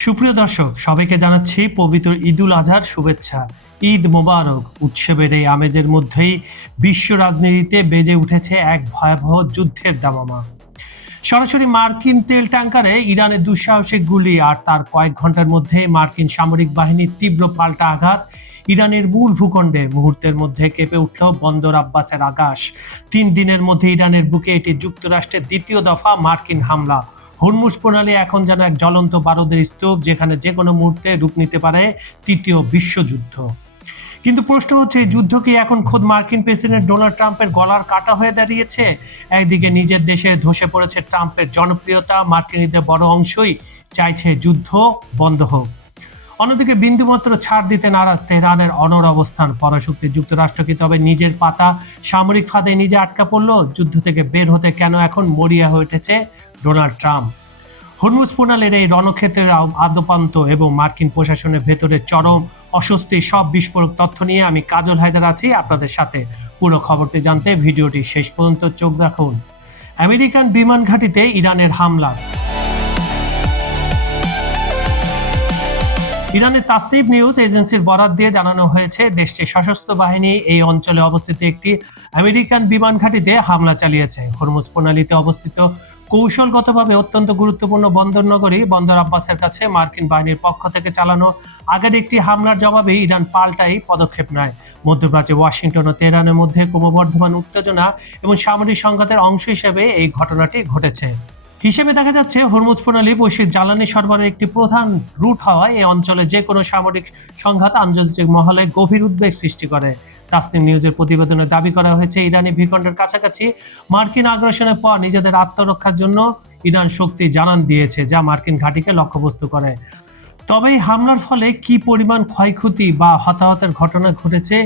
সুপ্রিয় দর্শক, সবাইকে জানাচ্ছি পবিত্র ঈদুল আজহার শুভেচ্ছা। ঈদ মোবারক। উৎসবের এই আমেজের মধ্যেই বিশ্ব রাজনীতিতে বেজে উঠেছে এক ভয়াবহ যুদ্ধের দামামা। সরাসরি মার্কিন তেল ট্যাঙ্কারে ইরানের দুঃসাহসিক গুলি আর তার কয়েক ঘন্টার মধ্যে মার্কিন সামরিক বাহিনীর তীব্র পাল্টা আঘাত। ইরানের মূল ভূখণ্ডে মুহূর্তের মধ্যে কেঁপে উঠল বন্দর আব্বাসের আকাশ। ৩ দিনের মধ্যে ইরানের বুকে এটি যুক্তরাষ্ট্রের দ্বিতীয় দফা মার্কিন হামলা। হরমুজ প্রণালী এখন যেন এক জ্বলন্ত বারুদের স্তূপ, যেখানে যে কোনো মুহূর্তে রূপ নিতে পারে তৃতীয় বিশ্বযুদ্ধ। কিন্তু প্রশ্ন হচ্ছে, এই যুদ্ধ কি এখন খোদ মার্কিন প্রেসিডেন্ট ডোনাল্ড ট্রাম্পের গলার কাটা হয়ে দাঁড়িয়েছে? একদিকে নিজের দেশে ধসে পড়েছে ট্রাম্পের জনপ্রিয়তা, মার্কিনীদের বড় অংশই চাইছে যুদ্ধ বন্ধ হোক। অন্যদিকে বিন্দুমাত্র ছাড় দিতে নারাজ তেহরানের অনড় অবস্থান। পরাশক্তি যুক্তরাষ্ট্র কি তবে নিজের পাতা সামরিক ফাঁদে নিজে আটকা পড়ল? যুদ্ধ থেকে বের হতে কেন এখন মরিয়া হয়ে উঠেছে ডোনাল্ড ট্রাম্প? হরমুজ প্রণালীর এই রণক্ষেত্রের আদ্যপান্ত এবং মার্কিন প্রশাসনের ভেতরে চরম অস্বস্তি, সব বিস্ফোরক তথ্য নিয়ে আমি কাজল হায়দার আছি আপনাদের সাথে। পুরো খবরটি জানতে ভিডিওটি শেষ পর্যন্ত চোখ রাখুন। আমেরিকান বিমান ঘাঁটিতে ইরানের হামলা। ইরানের তাসনিম নিউজ এজেন্সির বরাত দিয়ে জানানো হয়েছে, দেশটির সশস্ত্র বাহিনী এই অঞ্চলে অবস্থিত একটি আমেরিকান বিমান ঘাঁটিতে হামলা চালিয়েছে। হরমুজ প্রণালীতে অবস্থিত কৌশলগতভাবে অত্যন্ত গুরুত্বপূর্ণ বন্দর নগরী বন্দর আব্বাসের কাছে মার্কিন বাহিনীর পক্ষ থেকে চালানো আগের একটি হামলার জবাবে ইরান পাল্টাই পদক্ষেপ নেয়। মধ্যপ্রাচ্যে ওয়াশিংটন ও তেহরানের মধ্যে ক্রমবর্ধমান উত্তেজনা এবং সামরিক সংঘাতের অংশ হিসেবে এই ঘটনাটি ঘটেছে। হিসেবে দেখা যাচ্ছে, হরমুজ প্রণালী বৈশ্বিক জ্বালানি সরবরাহের একটি প্রধান রুট হওয়ায় এই অঞ্চলে যে কোনো সামরিক সংঘাত আন্তর্জাতিক মহলে গভীর উদ্বেগ সৃষ্টি করে। তাসনিম নিউজের প্রতিবেদনে দাবি করা হয়েছে, ইরানি ভূখণ্ডের কাছাকাছি মার্কিন আগ্রাসনের পর নিজেদের আত্মরক্ষার জন্য ইরান শক্তি জানান দিয়েছে, যা মার্কিন ঘাঁটিকে লক্ষ্যবস্তু করে। তবে এই হামলার ফলে কি পরিমাণ ক্ষয়ক্ষতি বা হতাহতের ঘটনা ঘটেছে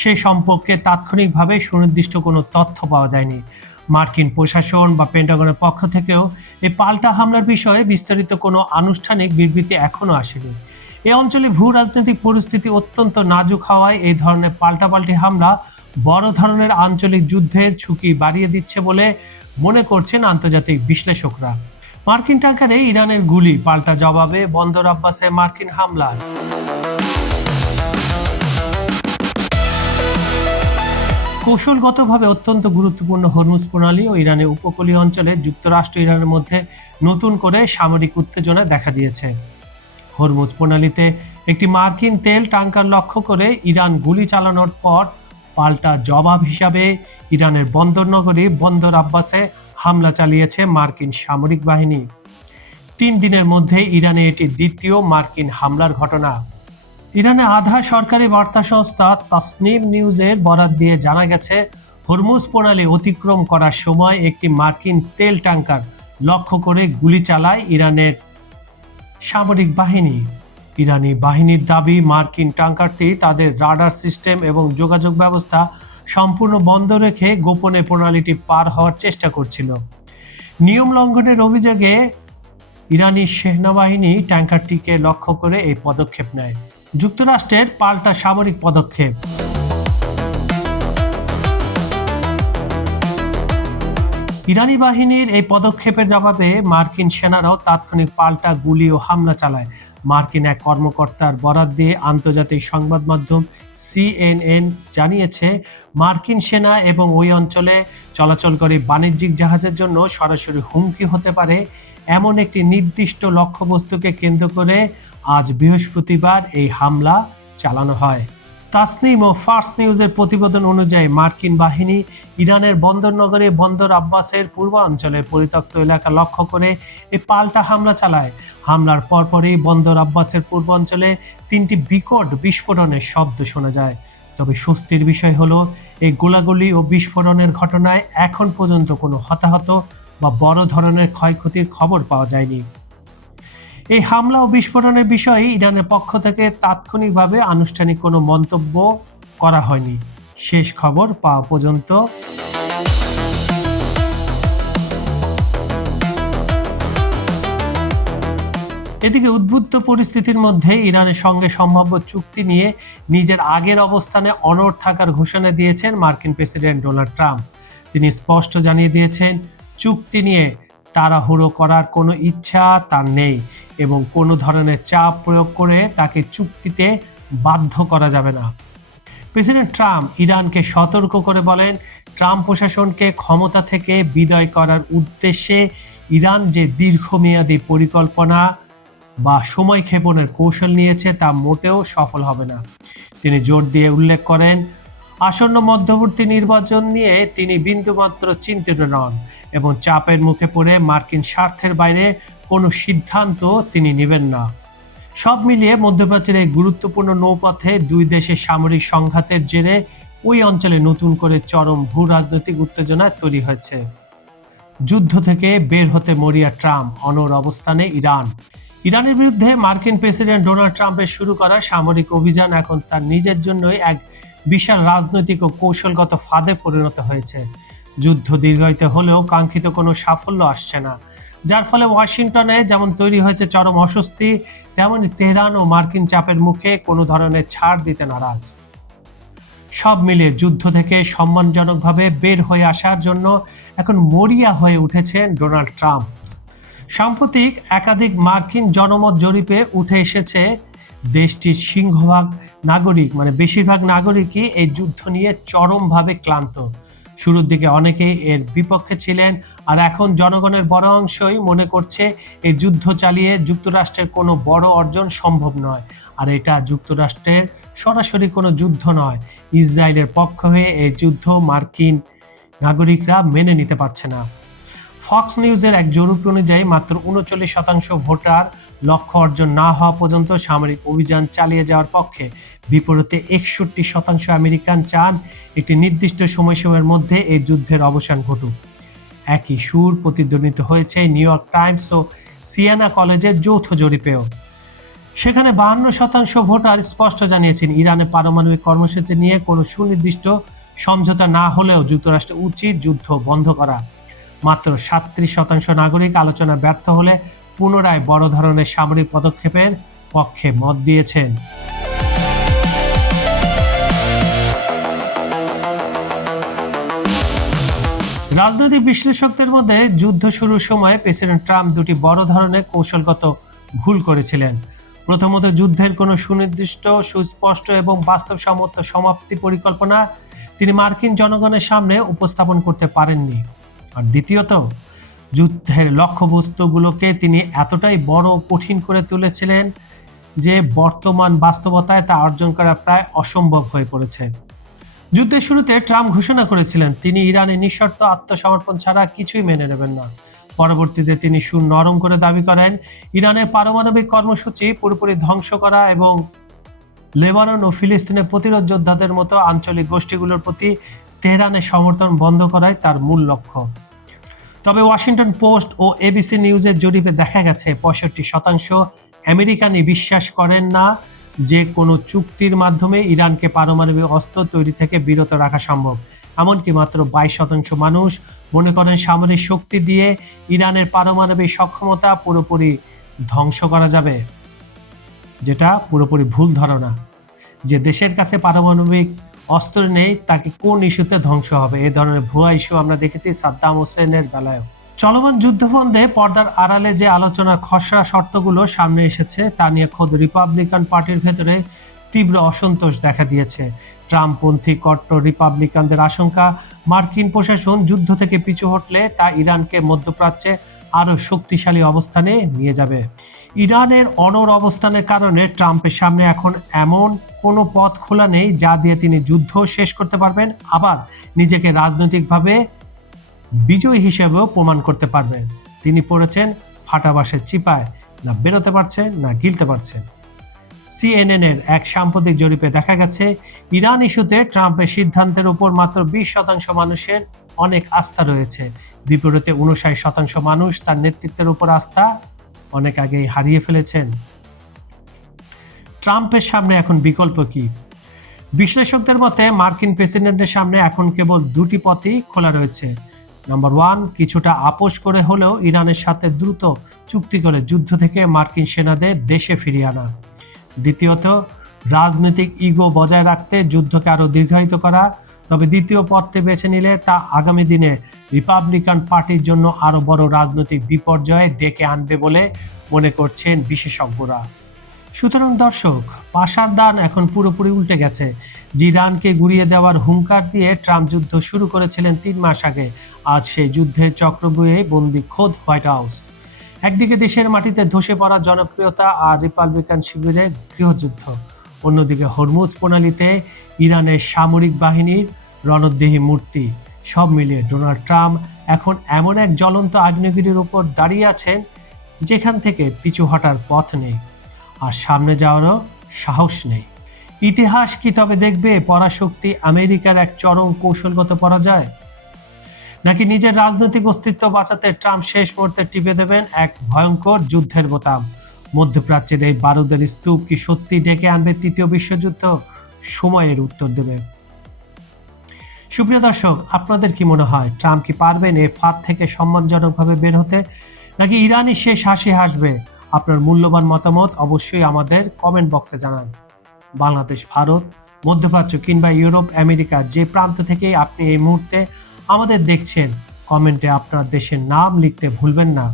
সে সম্পর্কে তাৎক্ষণিকভাবে সুনির্দিষ্ট কোনো তথ্য পাওয়া যায়নি। মার্কিন প্রশাসন বা পেন্টাগনের পক্ষ থেকেও এই পাল্টা হামলার বিষয়ে বিস্তারিত কোনো আনুষ্ঠানিক বিবৃতি এখনও আসেনি। এই অঞ্চলে ভূ রাজনৈতিক পরিস্থিতি অত্যন্ত নাজুক হওয়ায় এই ধরনের পাল্টাপাল্টি হামলা বড় ধরনের আঞ্চলিক যুদ্ধের ঝুঁকি বাড়িয়ে দিচ্ছে বলে মনে করছেন আন্তর্জাতিক বিশ্লেষকরা। মার্কিন ট্যাঙ্কারে ইরানের গুলি, পাল্টা জবাবে বন্দর আব্বাসে মার্কিন হামলা। কৌশলগতভাবে অত্যন্ত গুরুত্বপূর্ণ হরমুজ প্রণালী ও ইরানের উপকূলীয় অঞ্চলে যুক্তরাষ্ট্র ইরানের মধ্যে নতুন করে সামরিক উত্তেজনা দেখা দিয়েছে। হরমুজ প্রণালীতে একটি মার্কিন তেল ট্যাঙ্কার লক্ষ্য করে ইরান গুলি চালানোর পর পাল্টা জবাব হিসাবে ইরানের বন্দর নগরী বন্দর আব্বাসে হামলা চালিয়েছে মার্কিন সামরিক বাহিনী। ৩ দিনের মধ্যে ইরানে এটি দ্বিতীয় মার্কিন হামলার ঘটনা। ইরানের আধা সরকারি বার্তা সংস্থা তাসনিম নিউজের বরাত দিয়ে জানা গেছে, হরমুজ প্রণালী অতিক্রম করার সময় একটি মার্কিন তেল ট্যাঙ্কার লক্ষ্য করে গুলি চালায় ইরানের সামরিক বাহিনী। ইরানি বাহিনীর দাবি, মার্কিন ট্যাঙ্কারটি তাদের রাডার সিস্টেম এবং যোগাযোগ ব্যবস্থা সম্পূর্ণ বন্ধ রেখে গোপনে প্রণালীটি পার হওয়ার চেষ্টা করছিল। নিয়ম লঙ্ঘনের অভিযোগে ইরানি সেনাবাহিনী ট্যাঙ্কারটিকে লক্ষ্য করে এই পদক্ষেপ নেয়। যুক্তরাষ্ট্রের পাল্টা সামরিক পদক্ষেপ। ইরানি বাহিনীর এই পদক্ষেপের জবাবে মার্কিন সেনারাও তাৎক্ষণিক পাল্টা গুলি ও হামলা চালায়। মার্কিন এক কর্মকর্তার বরাত দিয়ে আন্তর্জাতিক সংবাদ মাধ্যম CNN জানিয়েছে, মার্কিন সেনা এবং ওই অঞ্চলে চলাচলকারী বাণিজ্যিক জাহাজের জন্য সরাসরি হুমকি হতে পারে এমন একটি নির্দিষ্ট লক্ষ্যবস্তুকে কেন্দ্র করে আজ বৃহস্পতিবার এই হামলা চালানো হয়। তাসনিম ও ফার্স নিউজের প্রতিবেদন অনুযায়ী মার্কিন বাহিনী ইরানের বন্দর নগরী বন্দর আব্বাসের পূর্বাঞ্চলের পরিত্যক্ত এলাকা লক্ষ্য করে এই পাল্টা হামলা চালায়। হামলার পরপরই বন্দর আব্বাসের পূর্বাঞ্চলে 3টি বিকট বিস্ফোরণের শব্দ শোনা যায়। তবে স্বস্তির বিষয় হলো, এই গোলাগুলি ও বিস্ফোরণের ঘটনায় এখন পর্যন্ত কোনো হতাহত বা বড় ধরনের ক্ষয়ক্ষতির খবর পাওয়া যায়নি। এই হামলা ও বিস্ফোরণের বিষয়ে ইরানের পক্ষ থেকে তাৎক্ষণিকভাবে আনুষ্ঠানিক কোনো মন্তব্য করা হয়নি শেষ খবর পাওয়া পর্যন্ত। এদিকে উদ্বুদ্ধ পরিস্থিতির মধ্যে ইরানের সঙ্গে সম্ভাব্য চুক্তি নিয়ে নিজের আগের অবস্থানে অনড় থাকার ঘোষণা দিয়েছেন মার্কিন প্রেসিডেন্ট ডোনাল্ড ট্রাম্প। তিনি স্পষ্ট জানিয়ে দিয়েছেন, চুক্তি নিয়ে তাড়াহুড়ো করার কোনো ইচ্ছা তার নেই এবং কোনো ধরনের চাপ প্রয়োগ করে তাকে চুক্তিতে বাধ্য করা যাবে না। প্রেসিডেন্ট ট্রাম্প ইরানকে সতর্ক করে বলেন, ট্রাম্প প্রশাসনকে ক্ষমতা থেকে বিদায় করার উদ্দেশ্যে ইরান যে দীর্ঘমেয়াদী পরিকল্পনা বা সময়ক্ষেপণের কৌশল নিয়েছে তা মোটেও সফল হবে না। তিনি জোর দিয়ে উল্লেখ করেন, আসন্ন মধ্যবর্তী নির্বাচন নিয়ে তিনি বিন্দুমাত্র চিন্তিত নন এবং চাপের মুখে পড়ে মার্কিন স্বার্থের বাইরে কোনো সিদ্ধান্ত তিনি নেবেন না। সব মিলিয়ে মধ্যপ্রাচ্যের এই গুরুত্বপূর্ণ নৌপথে দুই দেশের সামরিক সংঘাতের জেরে ওই অঞ্চলে নতুন করে চরম ভূ রাজনৈতিক উত্তেজনা তৈরি হয়েছে। যুদ্ধ থেকে বের হতে মরিয়া ট্রাম্প, অনড় অবস্থানে ইরান। ইরানের বিরুদ্ধে মার্কিন প্রেসিডেন্ট ডোনাল্ড ট্রাম্পের শুরু করা সামরিক অভিযান এখন তার নিজের জন্যই এক বিশাল রাজনৈতিক ও কৌশলগত ফাঁদে পরিণত হয়েছে। যুদ্ধ দীর্ঘায়িত হলেও কাঙ্ক্ষিত কোনো সাফল্য আসছে না, যার ফলে ওয়াশিংটনে যেমন তৈরি হয়েছে চরম অস্বস্তি, তেমনি তেহরান ও মার্কিন চাপের মুখে কোনো ধরনের ছাড় দিতে নারাজ। সব মিলিয়ে যুদ্ধ থেকে সম্মানজনকভাবে বের হয়ে আসার জন্য এখন মরিয়া হয়ে উঠেছেন ডোনাল্ড ট্রাম্প। সাম্প্রতিক একাধিক মার্কিন জনমত জরিপে উঠে এসেছে দেশটির সিংহভাগ নাগরিক, বেশিরভাগ নাগরিকই এই যুদ্ধ নিয়ে চরমভাবে ক্লান্ত। শুরুর দিকে অনেকেই এর বিপক্ষে ছিলেন, আর এখন জনগণের বড় অংশই মনে করছে এই যুদ্ধ চালিয়ে যুক্তরাষ্ট্রের কোনো বড় অর্জন সম্ভব নয়। আর এটা যুক্তরাষ্ট্রের সরাসরি কোনো যুদ্ধ নয়, ইসরায়েলের পক্ষ হয়ে এই যুদ্ধ মার্কিন নাগরিকরা মেনে নিতে পারছে না। ফক্স নিউজের এক জরিপ অনুযায়ী মাত্র 39% ভোটার লক্ষ্য অর্জন না হওয়া পর্যন্ত সামরিক অভিযান চালিয়ে যাওয়ার পক্ষে। বিপরীতে 61% আমেরিকান চান একটি নির্দিষ্ট সময়সীমার মধ্যে এই যুদ্ধের অবসান ঘটুক। একই সুর প্রতিধ্বনিত হয়েছে নিউ ইয়র্ক টাইমস ও সিয়েনা কলেজের যৌথ জরিপেও। সেখানে 52% ভোটার স্পষ্ট জানিয়েছেন ইরানের পারমাণবিক কর্মসূচি নিয়ে কোনো সুনির্দিষ্ট সমঝোতা না হলেও যুক্তরাষ্ট্রের উচিত যুদ্ধ বন্ধ করা। মাত্র 37% নাগরিক আলোচনা ব্যর্থ হলে পুনরায় বড় ধরনের সামরিক পদক্ষেপের পক্ষে মত দিয়েছেন। রাজনৈতিক বিশ্লেষকদের মধ্যে যুদ্ধ শুরুর সময় প্রেসিডেন্ট ট্রাম্প দুটি বড় ধরনের কৌশলগত ভুল করেছিলেন। প্রথমত, যুদ্ধের কোনো সুনির্দিষ্ট, সুস্পষ্ট এবং বাস্তবসম্মত সমাপ্তি পরিকল্পনা তিনি মার্কিন জনগণের সামনে উপস্থাপন করতে পারেননি। আর দ্বিতীয়ত, যুদ্ধের লক্ষ্যবস্তুগুলোকে তিনি এতটাই বড় ও কঠিন করে তুলেছিলেন যে বর্তমান বাস্তবতায় তা অর্জন করা প্রায় অসম্ভব হয়ে পড়েছে। যুদ্ধের শুরুতে ট্রাম্প ঘোষণা করেছিলেন তিনি ইরানের নিঃশর্ত আত্মসমর্পণ ছাড়া কিছুই মেনে নেবেন না। পরবর্তীতে তিনি সুর নরম করে দাবি করেন ইরানের পারমাণবিক কর্মসূচি পুরোপুরি ধ্বংস করা এবং লেবানন ও ফিলিস্তিনের প্রতিরোধ যোদ্ধাদের মতো আঞ্চলিক গোষ্ঠীগুলোর প্রতি তেহরানের সমর্থন বন্ধ করাই তার মূল লক্ষ্য। তবে ওয়াশিংটন পোস্ট ও এবিসি নিউজের জরিপে দেখা গেছে 65% আমেরিকানই বিশ্বাস করেন না যে কোনো চুক্তির মাধ্যমে ইরানকে পারমাণবিক অস্ত্র তৈরি থেকে বিরত রাখা সম্ভব। এমনকি মাত্র 22% মানুষ মনে করেন সামরিক শক্তি দিয়ে ইরানের পারমাণবিক সক্ষমতা পুরোপুরি ধ্বংস করা যাবে, যেটা পুরোপুরি ভুল ধারণা। যে দেশের কাছে পারমাণবিক অস্ত্র নেই তাকে কোন ইস্যুতে ধ্বংস হবে, এই ধরনের ভুয়া ইস্যু আমরা দেখেছি সাদ্দাম হোসেনের বেলায়ও। চলমান যুদ্ধবন্ধে পর্দার আড়ালে যে আলোচনার খসড়া শর্তগুলো সামনে এসেছে তা নিয়ে খোদ রিপাবলিকান পার্টির ভেতরে তীব্র অসন্তোষ দেখা দিয়েছে। ট্রাম্পপন্থী কট্টর রিপাবলিকানদের আশঙ্কা মার্কিন প্রশাসন যুদ্ধ থেকে পিছু হটলে তা ইরানকে মধ্যপ্রাচ্যে আরও শক্তিশালী অবস্থানে নিয়ে যাবে। ইরানের অনড় অবস্থানের কারণে ট্রাম্পের সামনে এখন এমন কোনো পথ খোলা নেই যা দিয়ে তিনি যুদ্ধ শেষ করতে পারবেন, আবার নিজেকে রাজনৈতিকভাবে বিজয়ী হিসেবেও প্রমাণ করতে পারবেন। তিনি পড়েছেন ফাটাবাসের চিপায়, না বেরোতে পারছেন না গিলতে পারছেন। সিএনএন-এর এক সাম্প্রতিক জরিপে দেখা গেছে ইরান ইস্যুতে ট্রাম্পের সিদ্ধান্তের উপর মাত্র 20% মানুষের অনেক আস্থা রয়েছে। বিপরীতে 59% মানুষ তার নেতৃত্বের উপর আস্থা অনেক আগেই হারিয়ে ফেলেছেন। ট্রাম্পের সামনে এখন বিকল্প কি? বিশ্লেষকদের মতে মার্কিন প্রেসিডেন্টের সামনে এখন কেবল দুটি পথই খোলা রয়েছে। নাম্বার 1, কিছুটা আপোষ করে হলেও ইরানের সাথে দ্রুত চুক্তি করে যুদ্ধ থেকে মার্কিন সেনাদের দেশে ফিরিয়ে আনা। দ্বিতীয়ত, রাজনৈতিক ইগো বজায় রাখতে যুদ্ধকে আরও দীর্ঘায়িত করা। তবে দ্বিতীয় পথটি বেছে নিলে তা আগামী দিনে রিপাবলিকান পার্টির জন্য আরো বড় রাজনৈতিক বিপর্যয় ডেকে আনবে বলে মনে করছেন বিশেষজ্ঞরা। সুতরাং দর্শক, পাশার দান এখন পুরোপুরি উল্টে গেছে। ইরানকে গুড়িয়ে দেওয়ার হুঙ্কার দিয়ে ট্রাম্প যুদ্ধ শুরু করেছিলেন 3 মাস আগে। আজ সেই যুদ্ধের চক্রব্যূহে বন্দী খোদ হোয়াইট হাউস। একদিকে দেশের মাটিতে ধসে পড়া জনপ্রিয়তা আর রিপাবলিকান শিবিরের গৃহযুদ্ধ, অন্যদিকে হরমুজ প্রণালীতে ইরানের সামরিক বাহিনীর রণদেহী মূর্তি। সব মিলিয়ে ডোনাল্ড ট্রাম্প এখন এমন এক জ্বলন্ত আগ্নেয়গিরির উপর দাঁড়িয়ে আছেন যেখান থেকে পিছু হটার পথ নেই, আর সামনে যাওয়ারও সাহস নেই। ইতিহাস কি তবে দেখবে পরাশক্তি আমেরিকার এক চরম কৌশলগত পরাজয়, নাকি নিজের রাজনৈতিক অস্তিত্ব বাঁচাতে ট্রাম্প শেষ মুহূর্তে টিপে দেবেন এক ভয়ঙ্কর যুদ্ধের বোতাম? মধ্যপ্রাচ্যের এই বারুদের স্তূপ কি সত্যি ডেকে আনবে তৃতীয় বিশ্বযুদ্ধ? সময়ের উত্তর দেবে। সুপ্রিয় দর্শক, আপনাদের কি মনে হয় ট্রাম্প কি পারবেন এই ফাঁদ থেকে সম্মানজনকভাবে বের হতে, নাকি ইরানই শেষ হাসি হাসবে? আপনার মূল্যবান মতামত অবশ্যই আমাদের কমেন্ট বক্সে জানান। বাংলাদেশ, ভারত, মধ্যপ্রাচ্য কিংবা ইউরোপ, আমেরিকা যে প্রান্ত থেকে আপনি এই মুহূর্তে আমাদের দেখছেন, কমেন্টে আপনার দেশের নাম লিখতে ভুলবেন না।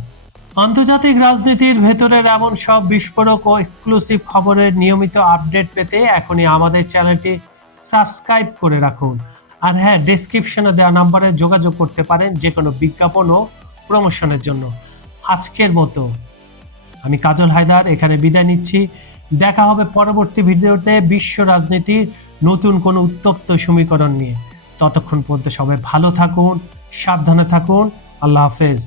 আন্তর্জাতিক রাজনীতির ভেতরের এমন সব বিস্ফোরক ও এক্সক্লুসিভ খবরের নিয়মিত আপডেট পেতে এখনই আমাদের চ্যানেলটি সাবস্ক্রাইব করে রাখুন। আর হ্যাঁ, ডেসক্রিপশনে দেওয়া নাম্বারে যোগাযোগ করতে পারেন যে কোনো বিজ্ঞাপন ও প্রমোশনের জন্য। আজকের মতো আমি কাজল হায়দার এখানে বিদায় নিচ্ছি। দেখা হবে পরবর্তী ভিডিওতে বিশ্ব রাজনীতির নতুন কোনো উত্তপ্ত সমীকরণ নিয়ে। ততক্ষণ পর্যন্ত সবাই ভালো থাকুন, সাবধানে থাকুন। আল্লাহ হাফেজ।